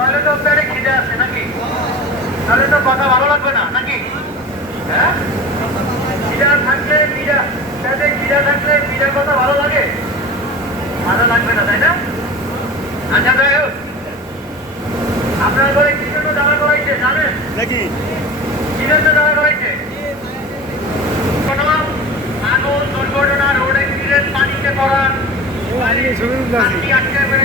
তাহলে তো পেটে খিদে আছে নাকি? তাহলে তো কথা ভালো লাগবে না নাকি? হ্যাঁ? খিদা থাকলে খিদা পেটে খিদা থাকলে খিদার কথা ভালো লাগে। ভালো লাগবে না তাই না? আচ্ছা যাই হোক। আপনার ঘরে কি জন্য দাঁড়া করাইছে জানেন? নাকি? কি জন্য দাঁড়া করাইছে? আগুন দুর্ঘটনা রোড অ্যাক্সিডেন্ট পানিতে পড়া। আটকে পড়ে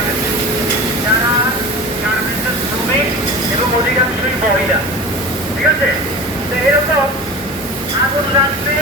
মহিলা ঠিক আছে এরকম আগুন লাগলে